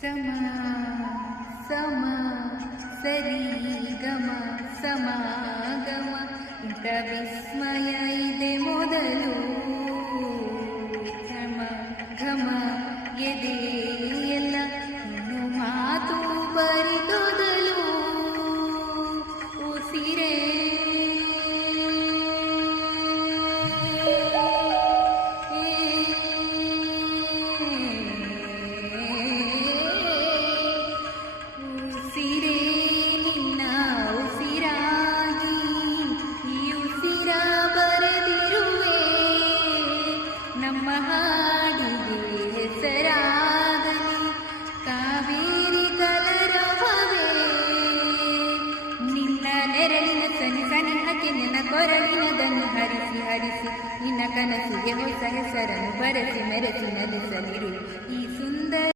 ಸಮ ಸಮ ಸರಿ ಗಮ ಸಮಾಗಮ ಇಂಥ ವಿಸ್ಮಯ ಇದೆ ಮೊದಲು ಘಮ ಘಮ ಎದೆ ಎಲ್ಲ ಇನ್ನು ಮಾತು ಬರಿದೊದಲು ಉಸಿರೇ ಉಸಿರೇ ನಿನ್ನ ಉಸಿರಾಗಿ ಈ ಉಸಿರ ಬರೆದಿರುವೆ ನಮ್ಮ ಹಾಡಿಗೆ ಹೆಸರಾಗಲಿ ಕಾವೇರಿ ಕಲರವವೇ ನಿನ್ನ ನೆರಳಿನ ಸನಿ ಸನಿಹಕ್ಕೆ ನಿನ್ನ ಕೊರಳಿನದನ್ನು ಹರಿಸಿ ಹರಿಸಿ ನಿನ್ನ ಕನಸಿಗೆ ಹೊಸ ಹೆಸರನ್ನು ಬರೆಸಿ ಮೆರೆಸಿ ನೆಲೆಸಲಿರು ಈ ಸುಂದರ